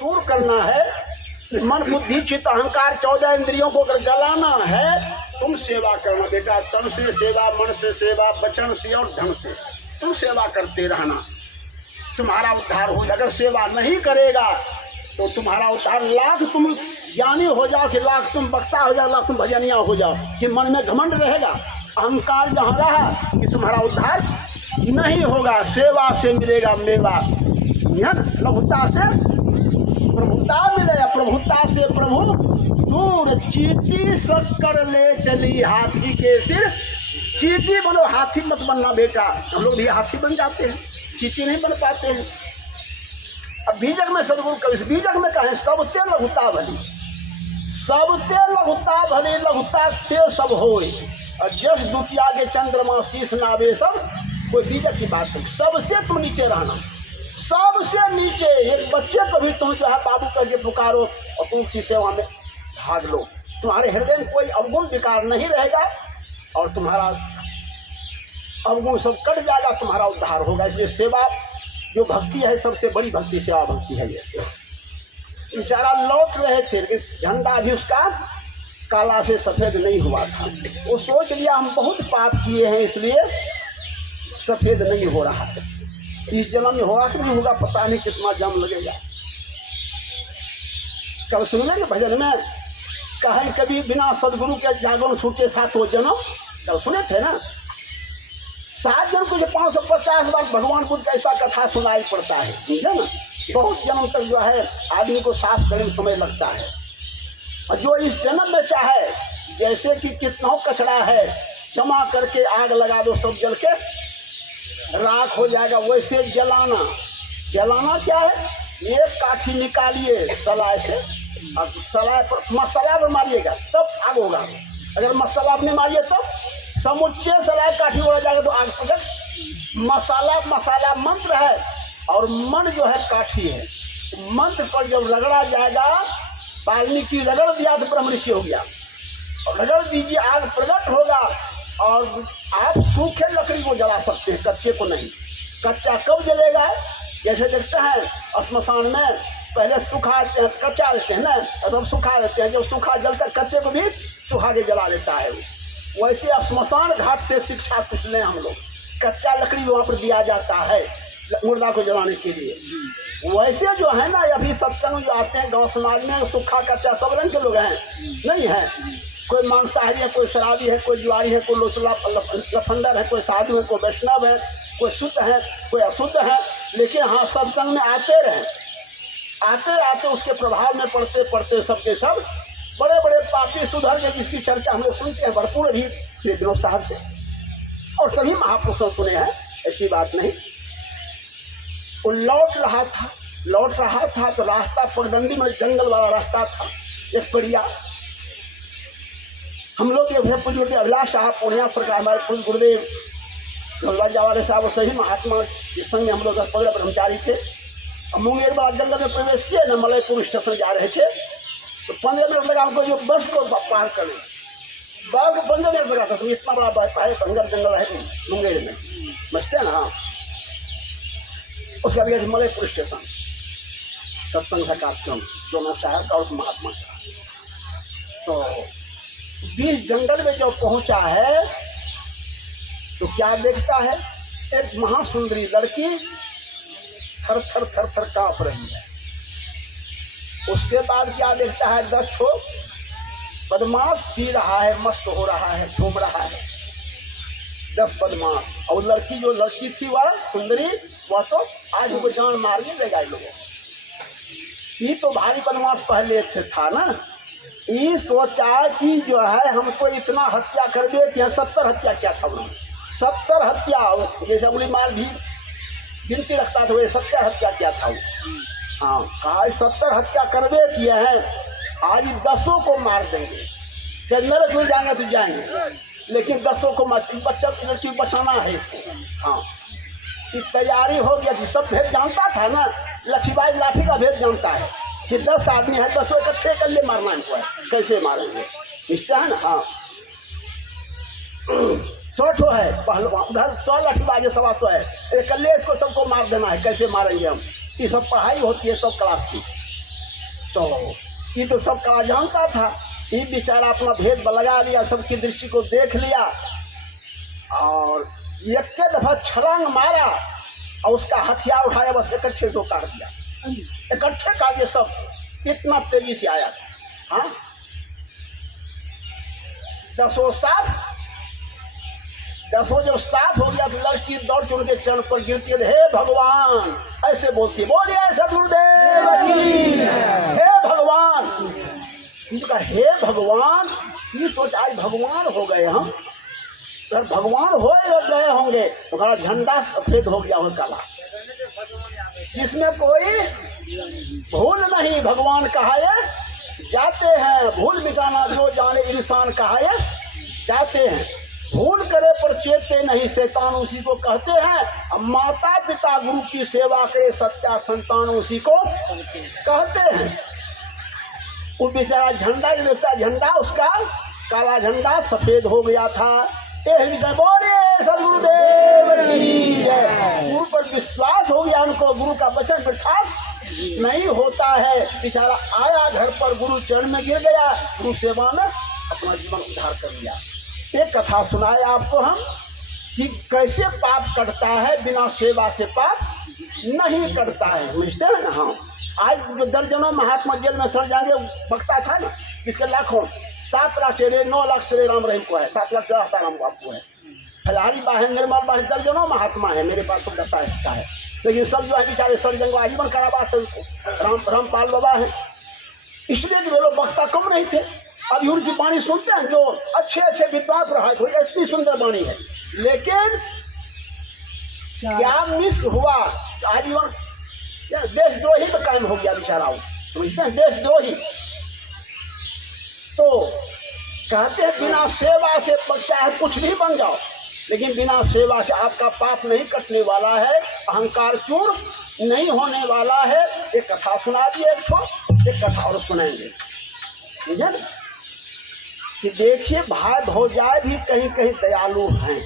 चूर करना है, मन बुद्धि चित्त अहंकार 14 इंद्रियों को अगर जलाना है, तुम सेवा करना बेटा। तन से सेवा, मन से सेवा, वचन से और धन से तुम सेवा करते रहना, तुम्हारा उद्धार हो जाएगा। अगर सेवा नहीं करेगा तो तुम्हारा उद्धार, लाख तुम ज्ञानी हो जाओ कि लाख तुम वक्ता हो जाओ, लाख तुम भजनिया हो जाओ, कि मन में घमंड रहेगा, अहंकार जहाँ रहा कि तुम्हारा उद्धार नहीं होगा। सेवा से मिलेगा मेवा, लघुता से प्रभुता मिलेगा, प्रभुता से प्रभु दूर। चींटी शक्कर ले चली हाथी के सिर, चींटी बनो हाथी मत बनना बेटा। हम लोग भी हाथी बन जाते हैं, चींटी नहीं बन पाते हैं। अब बीजक में सदगुरु कवि बीजक में कहें सबते लघुता भली, सबते लघुता भली, लघुता से सब होए। और जस दुतिया के चंद्रमा शीश नावे सब, कोई बीजक की बात है। सबसे तुम नीचे रहना, सबसे नीचे। एक बच्चे को भी तुम जो है बाबू करके पुकारो और तुम उसी सेवा में भाग लो, तुम्हारे हृदय में कोई अवगुण विकार नहीं रहेगा और तुम्हारा अवगुण सब कट जाएगा, तुम्हारा उद्धार होगा। इसलिए सेवा जो भक्ति है सबसे बड़ी भक्ति सेवा भक्ति है। ये बेचारा लौट रहे थे, झंडा भी उसका काला से सफ़ेद नहीं हुआ था। वो सोच लिया हम बहुत पाप किए हैं इसलिए सफ़ेद नहीं हो रहा है। इस जन्म में होगा कि नहीं होगा पता नहीं, कितना जन्म लगेगा। कब सुनने भजन में कहें कभी बिना सदगुरु के जागरण छूटे 7 जन्म, कब सुने थे ना। 7 जन्म को जो 550 बार भगवान को ऐसा कथा सुनाई पड़ता है, समझे ना। बहुत जन्म तक जो है आदमी को साफ करने में समय लगता है। और जो इस जन्म में चाहे, जैसे कि कितना कचरा है जमा करके आग लगा दो, सब जल के राख हो जाएगा, वैसे जलाना। जलाना क्या है, एक काठी निकालिए सलाह से, अब सलाह पर मसाला पर मारिएगा तब आग होगा। अगर मसाला नहीं मारिए तो समुच्चय सलाह काठी हो जाएगा तो आग पकड़। मसाला मंत्र है और मन जो है काठी है। मंत्र पर जब रगड़ा जाएगा, वाल्मीकि रगड़ दिया तो ब्रह्म ऋषि हो गया, और रगड़ दीजिए आग प्रकट होगा। और आप सूखे लकड़ी को जला सकते हैं, कच्चे को नहीं। कच्चा कब जलेगा, जैसे देखते हैं श्मशान में पहले सुखा कच्चा देते हैं ना, तब सुखा देते हैं। जब सूखा जलकर कच्चे को भी सुखा के जला देता है। वैसे श्मशान घाट से शिक्षा कुछ लें हम लोग, कच्चा लकड़ी वहाँ पर दिया जाता है मुर्दा को जलाने के लिए। वैसे जो है ना अभी सत्संग जो आते हैं गांव समाज में, सूखा कच्चा सब रंग के लोग हैं, नहीं है। कोई मांसाहारी है, कोई शराबी है, कोई जुआरी है, कोई लोचला लफंडर है, कोई साधु है, कोई वैष्णव है, कोई शुद्ध है, कोई अशुद्ध है। लेकिन हाँ सत्संग में आते रहे, आते आते उसके प्रभाव में पढ़ते पढ़ते सबके सब बड़े बड़े पापी सुधर गए, जिसकी चर्चा हम लोग सुनते हैं भरपूर अभी श्री विनोद साहब से, और सभी महापुरुषों सुने हैं, ऐसी बात नहीं। वो लौट रहा था तो रास्ता पगडंडी में जंगल वाला रास्ता था, एक बढ़िया। हम लोग ये पूज्य अभिलाष साहब पूर्णिया सरकार, हमारे पूज्य गुरुदेव गंगा जवारे साहब और सही महात्मा इस संग में हम लोग 15 ब्रह्मचारी थे। हम मुंगेर बार जंगल में प्रवेश किए न, मलयपुर स्टेशन जा रहे थे तो 15 मिनट लगा हमको जो बस को पार करें। बाघ 15 मिनट लगा था, तो इतना बड़ा बंजर जंगल है मुंगेर में, समझते हैं ना। हाँ, उसका भी मलयपुर स्टेशन सत्संग का कार्यक्रम दोनों साहब और महात्मा का। तो बीच जंगल में जब पहुंचा है तो क्या देखता है, एक महासुंदरी लड़की थर थर थर थर कांप रही है। उसके बाद क्या देखता है, 10 ठो बदमाश पी रहा है, मस्त हो रहा है, घूम रहा है, 10 बदमाश। और लड़की जो लड़की थी वह सुंदरी, वह तो आज उनको जान मार के देगा इन लोगों। ये तो भारी बदमाश पहले से था ना, ये सोचा कि जो है हमको इतना हत्या कर दे कि 70 हत्या क्या था उन्होंने, 70 हत्या। जैसे उंगली मार भी गिनती रखता था, वही 70 हत्या क्या था। हाँ, आज 70 हत्या करवे किए हैं, आज 10 को मार देंगे। जब नरक में जाएंगे तो जाएंगे, लेकिन 10 को बच्चा लड़की बचाना है इसको। हाँ, कि तैयारी हो गया कि सब भेद जानता था ना, लक्ष्मीबाई लाठी का भेद जानता है कि 10 आदमी है, 10 इकट्ठे कर ले मारना इनको है, कैसे मारेंगे, निश्चय है ना। हाँ, 100 ठो है पहलवान, उधर 100 लठीबाजी 125 है, इकल्ले इसको सबको मार देना है, कैसे मारेंगे हम। ये सब पढ़ाई होती है सब क्लास की, तो ये तो सब कला जानता था, ये बेचारा अपना भेद लगा लिया, सबकी दृष्टि को देख लिया और एक के दफा छलांग मारा और उसका हथियार उठाया, बस इकट्ठे को काट दिया, इकट्ठे काट दिया सब, इतना तेजी से आया था। हाँ, 10 जब साफ हो गया तो लड़की दौड़ के उनके चरण पर गिरती है, हे भगवान ऐसे बोलती, बोलिए सदगुरुदेव की, हे भगवान। कहा हे भगवान, ये सोच आज भगवान हो गए हम, अगर भगवान हो गए होंगे तो कहा झंडा सफेद हो गया हो काला, इसमें कोई भूल नहीं। भगवान कहाए जाते हैं, भूल मिटाना जो जाने इंसान कहाए जाते हैं, भूल करे पर चेते नहीं शैतान उसी को कहते हैं। अब माता पिता गुरु की सेवा करे सच्चा संतान उसी को कहते हैं। वो बेचारा झंडा लेता, झंडा उसका काला झंडा सफेद हो गया था। बोलिए सदगुरुदेव की जय। गुरु पर विश्वास हो गया उनको, गुरु का वचन प्रथाप नहीं होता है। बेचारा आया घर पर, गुरु चरण में गिर गया, गुरु सेवा में अपना जीवन उद्धार कर लिया। एक कथा सुनाए आपको हम कि कैसे पाप कटता है, बिना सेवा से पाप नहीं कटता है, समझते हैं ना। हाँ, आज जो दर्जनों महात्मा जेल में सड़ जाएंगे, बकता था ना, इसके लाखों 7 लाख चेहरे, 9 लाख चेहरे राम रहीम को है, 7 लाख से राम आपको है, फलारी बाहे निर्मल बाहे, दर्जनों महात्मा है मेरे पास, सब दत्ता है, लेकिन सब जो है बेचारे सड़ जाएंगे, आजीवन कारावास है उनको। रामपाल बाबा है, इसलिए कि वे लोग वक्ता कम नहीं थे। अभी उनकी वाणी सुनते हैं, जो अच्छे अच्छे विद्वान रहा, कोई इतनी सुंदर वाणी है, लेकिन क्या मिस हुआ, आजीवन देशद्रोही पे कायम हो गया बेचारा, समझते हैं, देशद्रोही। तो कहते हैं बिना सेवा से चाहे कुछ भी बन जाओ, लेकिन बिना सेवा से आपका पाप नहीं कटने वाला है, अहंकार चूर्ण नहीं होने वाला है। एक कथा सुना दी, एक कथा और सुनाएंगे, समझे ना, कि देखिए भाई भौजाई भी कहीं कहीं दयालु हैं।